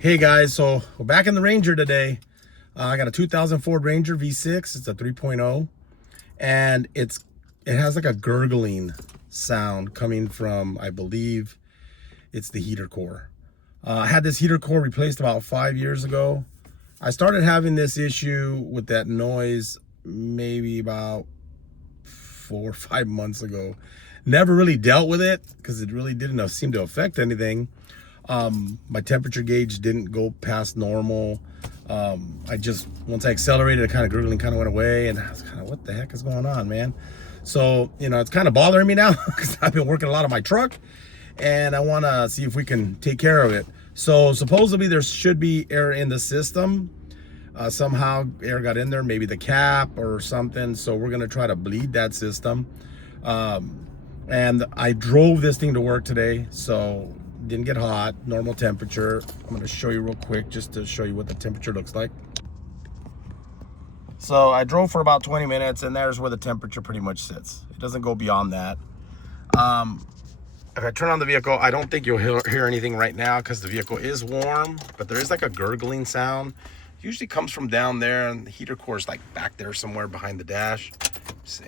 Hey guys, so we're back in the Ranger today. I got a 2000 Ford Ranger V6. It's a 3.0, and it has like a gurgling sound coming from, I believe it's the heater core. I had this heater core replaced about 5 years ago. I started having this issue with that noise maybe about 4 or 5 months ago. Never really dealt with it because it really didn't seem to affect anything. My temperature gauge didn't go past normal. Once I accelerated, it kind of gurgling kind of went away, and I was kind of, what the heck is going on, man? So, it's kind of bothering me now because I've been working a lot on my truck, and I want to see if we can take care of it. So supposedly there should be air in the system. Somehow air got in there, maybe the cap or something. So we're going to try to bleed that system. And I drove this thing to work today, so didn't get hot, normal temperature. I'm going to show you real quick just to show you what the temperature looks like. So I drove for about 20 minutes, and there's where the temperature pretty much sits. It doesn't go beyond that. If I turn on the vehicle, I don't think you'll hear anything right now because the vehicle is warm, but there is like a gurgling sound. It usually comes from down there, and the heater core is like back there somewhere behind the dash. Let's see.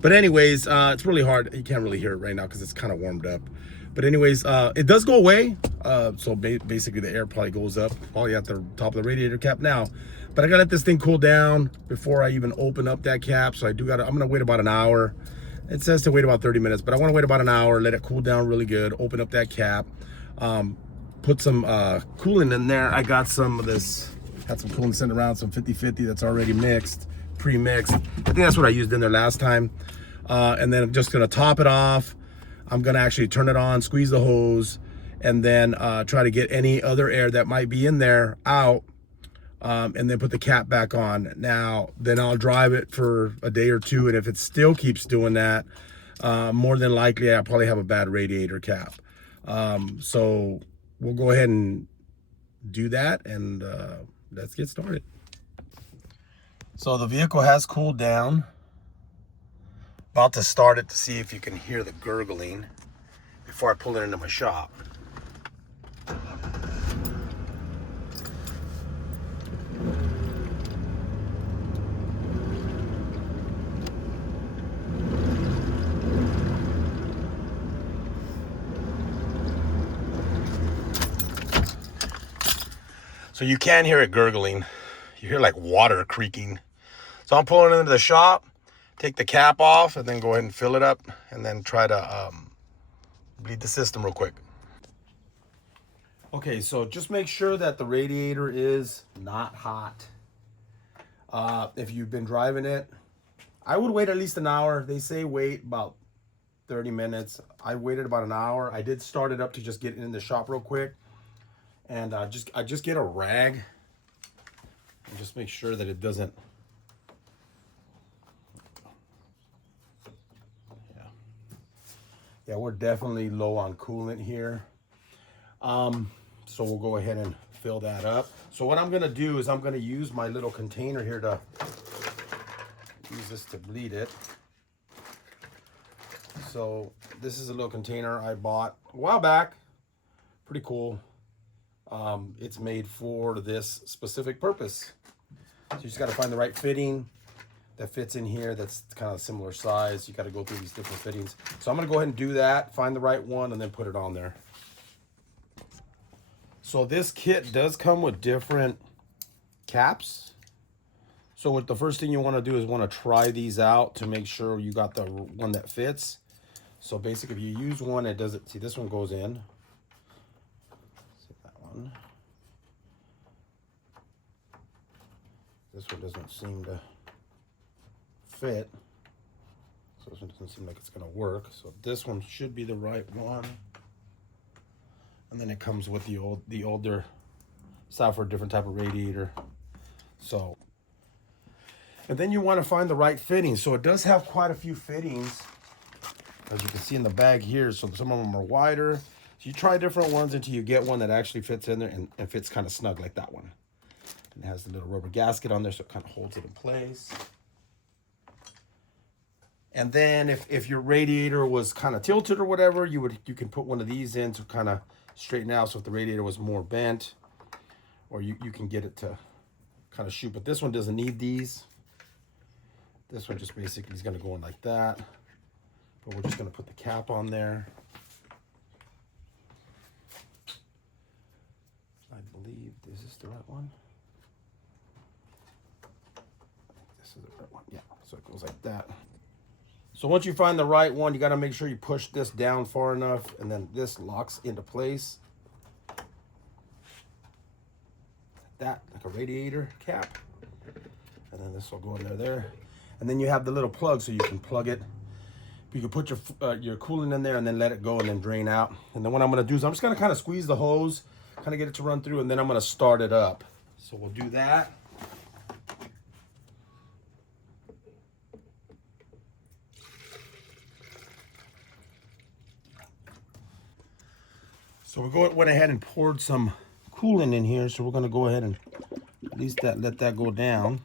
But anyways, it's really hard. You can't really hear it right now because it's kind of warmed up. But anyways, it does go away. So basically the air probably goes up, probably at the top of the radiator cap now. But I gotta let this thing cool down before I even open up that cap. So I'm gonna wait about an hour. It says to wait about 30 minutes, but I wanna wait about an hour, let it cool down really good, open up that cap, put some coolant in there. I got some of this, had some coolant sent around, some 50/50 that's already mixed, pre-mixed. I think that's what I used in there last time. And then I'm just gonna top it off. I'm gonna actually turn it on, squeeze the hose, and then try to get any other air that might be in there out, and then put the cap back on. Now, then I'll drive it for a day or two, and if it still keeps doing that, more than likely I'll probably have a bad radiator cap. So we'll go ahead and do that, and let's get started. So the vehicle has cooled down. About to start it to see if you can hear the gurgling before I pull it into my shop. So you can hear it gurgling. You hear like water creaking. So I'm pulling it into the shop, take the cap off, and then go ahead and fill it up, and then try to bleed the system real quick. Okay, so just make sure that the radiator is not hot. If you've been driving it, I would wait at least an hour. They say wait about 30 minutes. I waited about an hour. I did start it up to just get in the shop real quick, and I just get a rag and just make sure that it doesn't. Yeah, we're definitely low on coolant here. So we'll go ahead and fill that up. So what I'm gonna do is I'm gonna use my little container here to use this to bleed it. So this is a little container I bought a while back. Pretty cool. It's made for this specific purpose. So you just gotta find the right fitting that fits in here that's kind of similar size. You got to go through these different fittings. So I'm going to go ahead and do that, find the right one, and then put it on there. So this kit does come with different caps. So what the first thing you want to do is want to try these out to make sure you got the one that fits. So basically if you use one, it doesn't, see this one goes in. See that one. This one doesn't seem to fit, so this one doesn't seem like it's gonna work. So this one should be the right one, and then it comes with the older style for a different type of radiator. So, and then you want to find the right fitting. So it does have quite a few fittings, as you can see in the bag here. So some of them are wider, So you try different ones until you get one that actually fits in there and fits kind of snug like that one. And it has the little rubber gasket on there, so it kind of holds it in place. And then if your radiator was kind of tilted or whatever, you can put one of these in to kind of straighten out. So if the radiator was more bent, or you can get it to kind of shoot. But this one doesn't need these. This one just basically is going to go in like that. But we're just going to put the cap on there. I believe this is the right one. This is the right one. Yeah, so it goes like that. So once you find the right one, you got to make sure you push this down far enough, and then this locks into place. Like that, like a radiator cap. And then this will go in there. And then you have the little plug, so you can plug it. You can put your coolant in there and then let it go and then drain out. And then what I'm going to do is I'm just going to kind of squeeze the hose, kind of get it to run through, and then I'm going to start it up. So we'll do that. So we went ahead and poured some coolant in here, so we're going to go ahead and at least let that go down.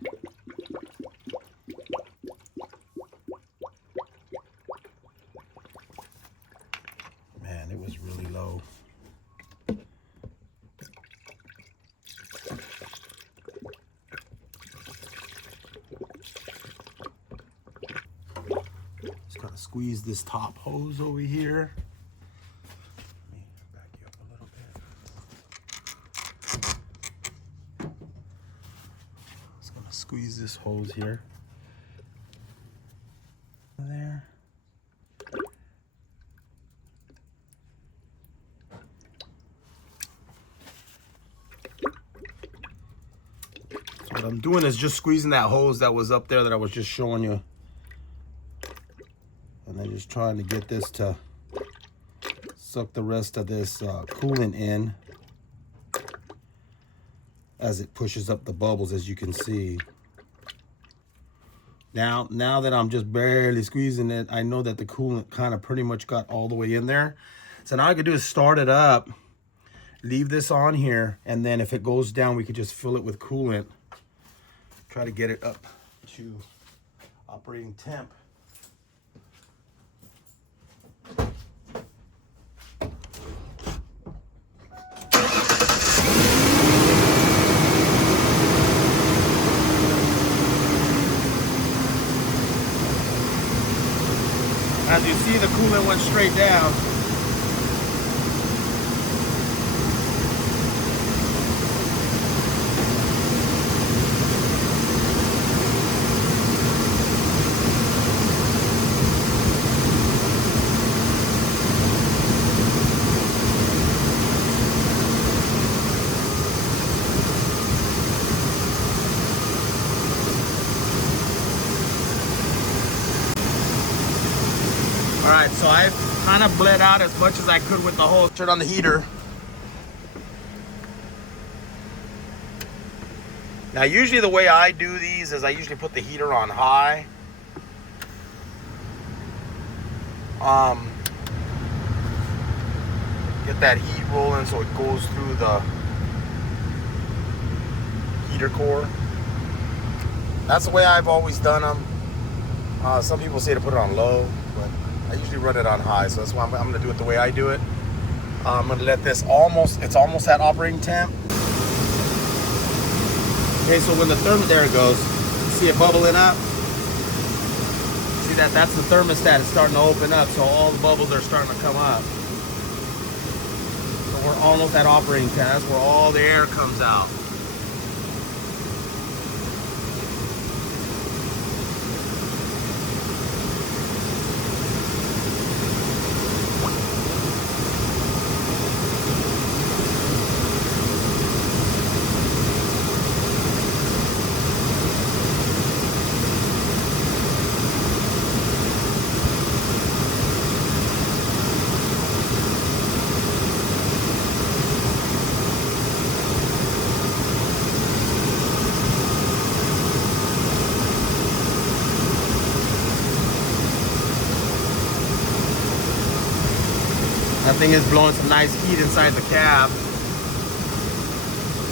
Man, it was really low. Just kind of squeeze this top hose over here. Squeeze this hose here. There. So what I'm doing is just squeezing that hose that was up there that I was just showing you. And then just trying to get this to suck the rest of this coolant in as it pushes up the bubbles, as you can see. Now that I'm just barely squeezing it, I know that the coolant kind of pretty much got all the way in there. So now all I could do is start it up, leave this on here, and then if it goes down, we could just fill it with coolant. Try to get it up to operating temp. As you see, the coolant went straight down. Alright, so I kind of bled out as much as I could with the hose. Turn on the heater. Now usually the way I do these is I usually put the heater on high. Get that heat rolling so it goes through the heater core. That's the way I've always done them. Some people say to put it on low, but I usually run it on high, so that's why I'm going to do it the way I do it. I'm going to let this it's almost at operating temp. Okay, so when the there it goes. See it bubbling up? See that? That's the thermostat. It's starting to open up, so all the bubbles are starting to come up. So we're almost at operating temp. That's where all the air comes out. thing is blowing some nice heat inside the cab,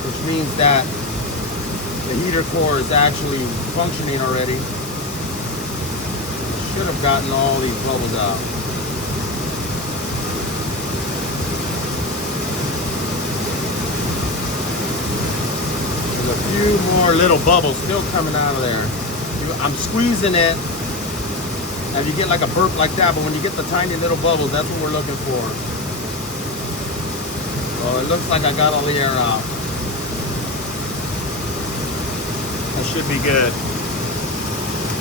which means that the heater core is actually functioning already. Should have gotten all these bubbles out. There's a few more little bubbles still coming out of there. I'm squeezing it, and you get like a burp like that, but when you get the tiny little bubbles, that's what we're looking for. So it looks like I got all the air out. That should be good.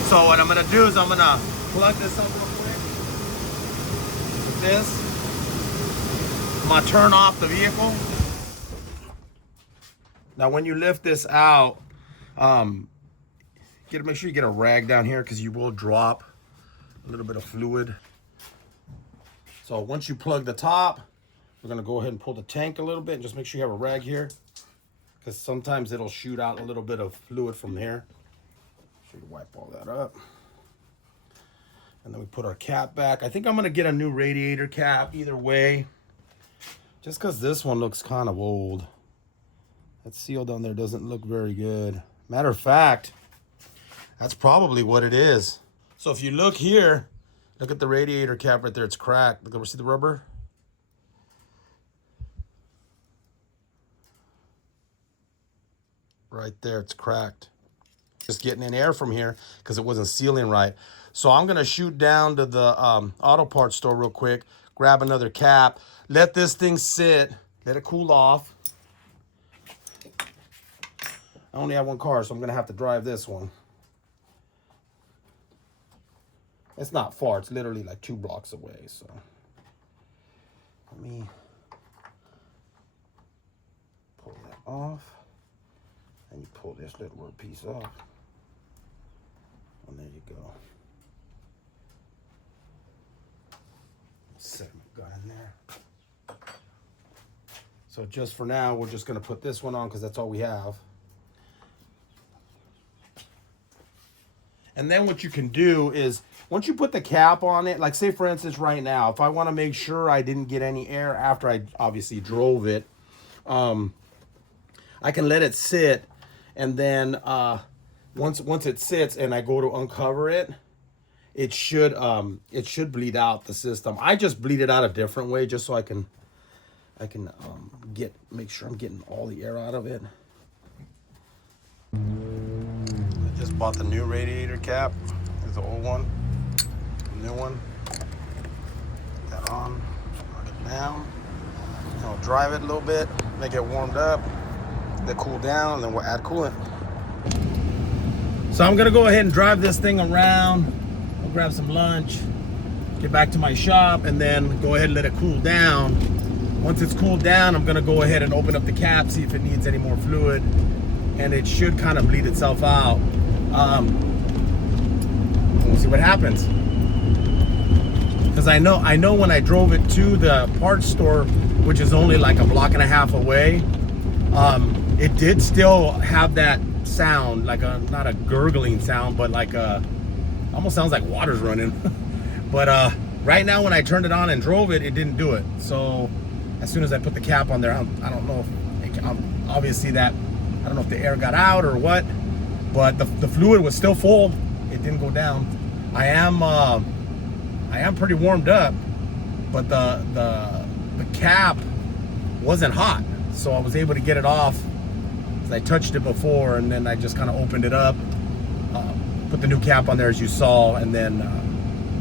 So what I'm gonna do is I'm gonna plug this up real quick with this. I'm gonna turn off the vehicle. Now when you lift this out, make sure you get a rag down here because you will drop a little bit of fluid. So once you plug the top, we're gonna go ahead and pull the tank a little bit and just make sure you have a rag here, because sometimes it'll shoot out a little bit of fluid from here. Make sure you wipe all that up. And then we put our cap back. I think I'm gonna get a new radiator cap either way, just because this one looks kind of old. That seal down there doesn't look very good. Matter of fact, that's probably what it is. So if you look here, look at the radiator cap right there, it's cracked. Look, see the rubber? Right there, it's cracked. Just getting in air from here because it wasn't sealing right. So I'm gonna shoot down to the auto parts store real quick, grab another cap, let this thing sit, let it cool off. I only have one car, so I'm gonna have to drive this one. It's not far, it's literally like 2 blocks away, so. Let me pull that off. And you pull this little piece off. And there you go. Set my gun in there. So just for now, we're just gonna put this one on because that's all we have. And then what you can do is, once you put the cap on it, like say for instance right now, if I want to make sure I didn't get any air after I obviously drove it, I can let it sit, and then once it sits and I go to uncover it, it should bleed out the system. I just bleed it out a different way just so I can make sure I'm getting all the air out of it. I just bought the new radiator cap. Here's the old one, the new one. Put that on, plug it down. I'll drive it a little bit, make it warmed up, let it cool down, and then we'll add coolant. So I'm gonna go ahead and drive this thing around. I'll grab some lunch, get back to my shop, and then go ahead and let it cool down. Once it's cooled down, I'm gonna go ahead and open up the cap, see if it needs any more fluid, and it should kind of bleed itself out. We'll see what happens. Because I know when I drove it to the parts store, which is only like a block and a half away, it did still have that sound, like not a gurgling sound, but like almost sounds like water's running. But right now when I turned it on and drove it, it didn't do it. So as soon as I put the cap on there, I don't know if obviously that, I don't know if the air got out or what, but the fluid was still full. It didn't go down. I am pretty warmed up, but the cap wasn't hot, so I was able to get it off. I touched it before, and then I just kind of opened it up, put the new cap on there as you saw, and then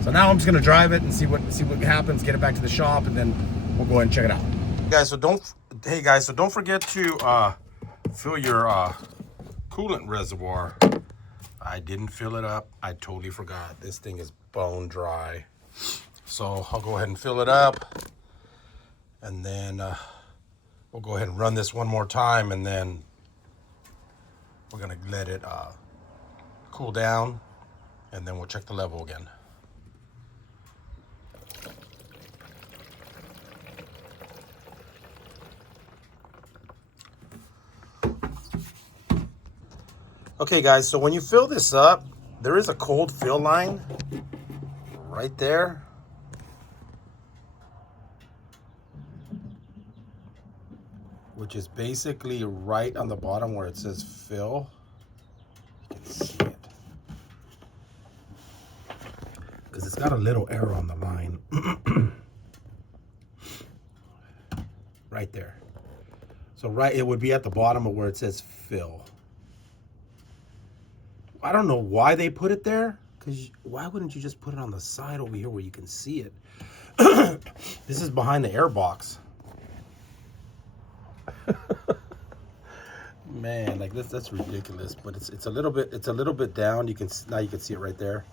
so now I'm just gonna drive it and see what happens, get it back to the shop, and then we'll go ahead and check it out. Hey guys, so don't forget to fill your coolant reservoir. I didn't fill it up. I totally forgot. This thing is bone dry. So I'll go ahead and fill it up, and then we'll go ahead and run this one more time, and then we're gonna let it cool down, and then we'll check the level again. Okay guys, so when you fill this up, there is a cold fill line right there. which is basically right on the bottom where it says fill. You can see it. Because it's got a little arrow on the line. Right there. So it would be at the bottom of where it says fill. I don't know why they put it there. Because why wouldn't you just put it on the side over here where you can see it? This is behind the air box. Man, like that's ridiculous. But it's a little bit down. Now you can see it right there.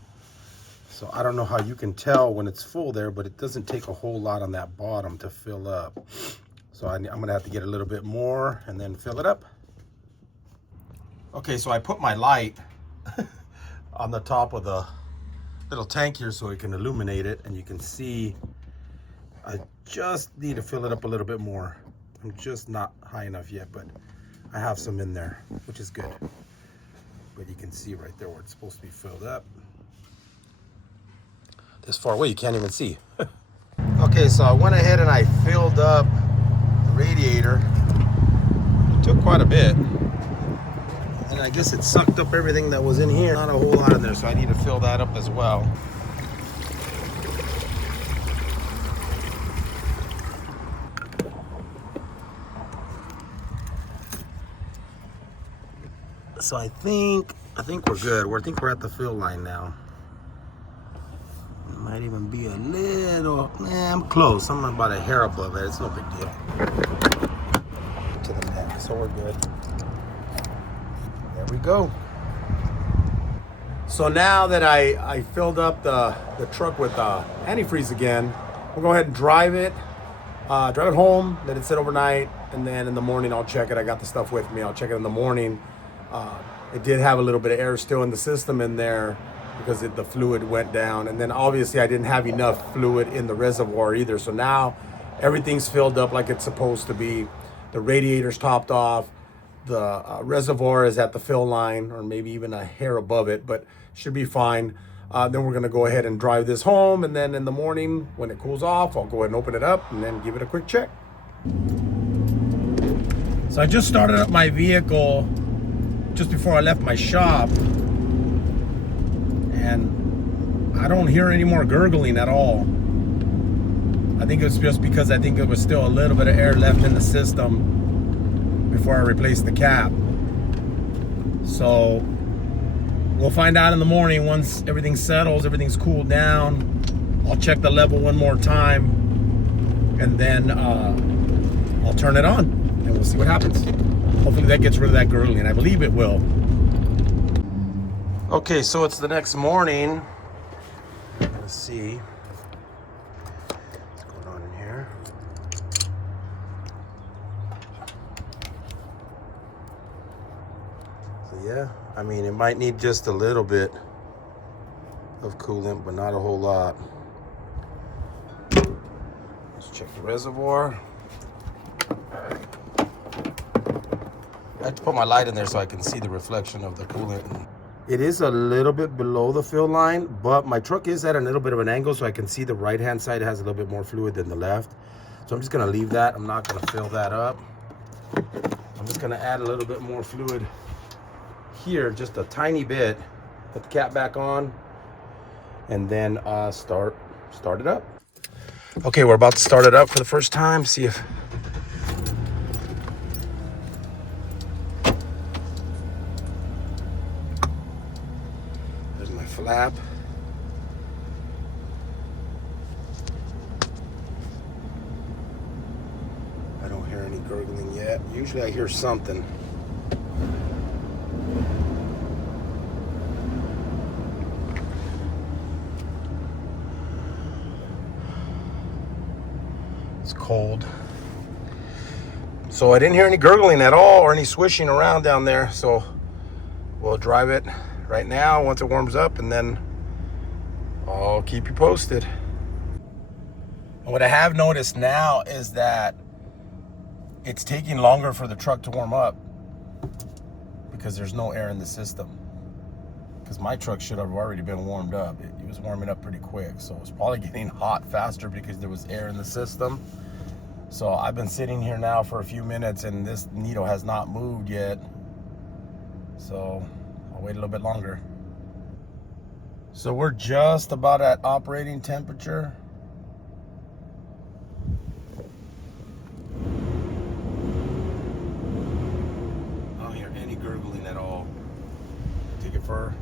So I don't know how you can tell when it's full there, but it doesn't take a whole lot on that bottom to fill up. So I'm gonna have to get a little bit more and then fill it up. Okay, so I put my light on the top of the little tank here so it can illuminate it, and you can see I just need to fill it up a little bit more. I'm just not high enough yet, but I have some in there, which is good. But you can see right there where it's supposed to be filled up. This far away, you can't even see. Okay, so I went ahead and I filled up the radiator. It took quite a bit. And I guess it sucked up everything that was in here. Not a whole lot in there, so I need to fill that up as well. So I think we're good. I think we're at the fill line now. It might even be a little, I'm close. I'm about a hair above it. It's no big deal. To the neck, so we're good. There we go. So now that I filled up the truck with antifreeze again, we'll go ahead and drive it home, let it sit overnight, and then in the morning I'll check it. I got the stuff with me. I'll check it in the morning. It did have a little bit of air still in the system in there because the fluid went down. And then obviously I didn't have enough fluid in the reservoir either. So now everything's filled up like it's supposed to be. The radiator's topped off. The reservoir is at the fill line, or maybe even a hair above it, but should be fine. Then we're gonna go ahead and drive this home, and then in the morning when it cools off, I'll go ahead and open it up and then give it a quick check. So I just started up my vehicle just before I left my shop, and I don't hear any more gurgling at all. I think it's just because I think there was still a little bit of air left in the system before I replaced the cap. So we'll find out in the morning once everything settles, everything's cooled down. I'll check the level one more time, and then I'll turn it on and we'll see what happens. Hopefully that gets rid of that gurgling. I believe it will. Okay, so it's the next morning. Let's see what's going on in here. So yeah, I mean, it might need just a little bit of coolant, but not a whole lot. Let's check the reservoir. I have to put my light in there so I can see the reflection of the coolant. It is a little bit below the fill line, but my truck is at a little bit of an angle, so I can see the right-hand side has a little bit more fluid than the left. So I'm just gonna leave that. I'm not gonna fill that up. I'm just gonna add a little bit more fluid here, just a tiny bit. Put the cap back on, and then start it up. Okay, we're about to start it up for the first time. See if flap. I don't hear any gurgling yet. Usually I hear something. It's cold. So I didn't hear any gurgling at all or any swishing around down there. So we'll drive it right now once it warms up, and then I'll keep you posted. And what I have noticed now is that it's taking longer for the truck to warm up because there's no air in the system. Because my truck should have already been warmed up. It was warming up pretty quick, so it's probably getting hot faster because there was air in the system. So I've been sitting here now for a few minutes and this needle has not moved yet. So I'll wait a little bit longer. So we're just about at operating temperature. I don't hear any gurgling at all. Take it for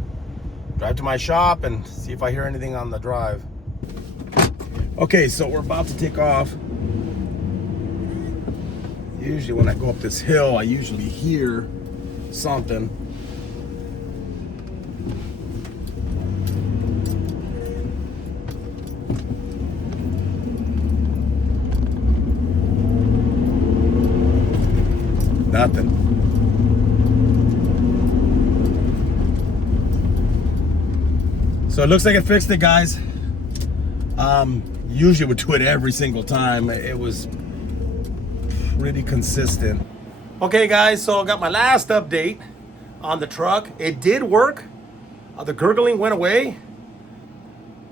a drive to my shop and see if I hear anything on the drive. Okay, so we're about to take off. Usually when I go up this hill, I usually hear something. Nothing. So it looks like it fixed it, guys. Usually would do it every single time. It was pretty consistent. Okay guys, so I got my last update on the truck. It did work. The gurgling went away,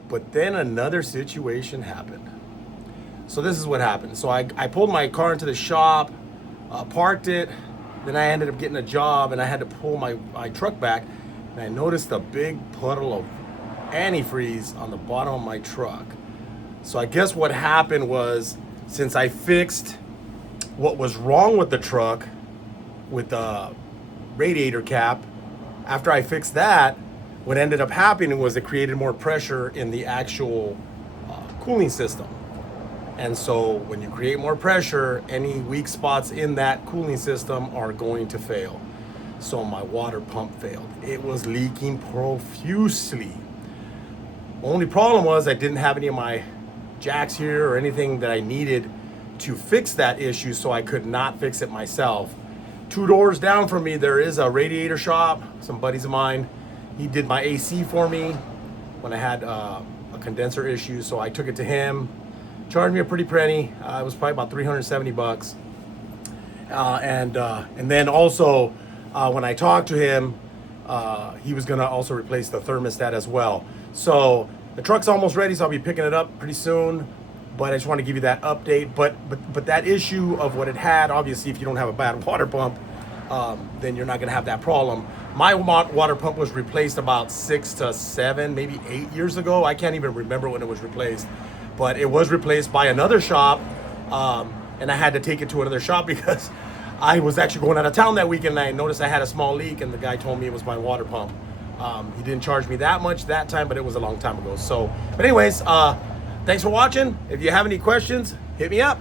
but then another situation happened. So this is what happened. So I pulled my car into the shop, parked it, then I ended up getting a job and I had to pull my truck back, and I noticed a big puddle of antifreeze on the bottom of my truck. So I guess what happened was, since I fixed what was wrong with the truck with the radiator cap, after I fixed that, what ended up happening was it created more pressure in the actual cooling system. And so when you create more pressure, any weak spots in that cooling system are going to fail. So my water pump failed. It was leaking profusely. Only problem was I didn't have any of my jacks here or anything that I needed to fix that issue, so I could not fix it myself. 2 doors down from me, there is a radiator shop. Some buddies of mine, he did my AC for me when I had a condenser issue, so I took it to him. Charged me a pretty penny. It was probably about 370 bucks. And then also, when I talked to him, he was gonna also replace the thermostat as well. So the truck's almost ready, so I'll be picking it up pretty soon. But I just want to give you that update. But that issue of what it had, obviously, if you don't have a bad water pump, then you're not gonna have that problem. My water pump was replaced about 6 to 7, maybe 8 years ago. I can't even remember when it was replaced. But it was replaced by another shop, and I had to take it to another shop because I was actually going out of town that weekend and I noticed I had a small leak, and the guy told me it was my water pump. He didn't charge me that much that time, but it was a long time ago. So, but anyways, thanks for watching. If you have any questions, hit me up.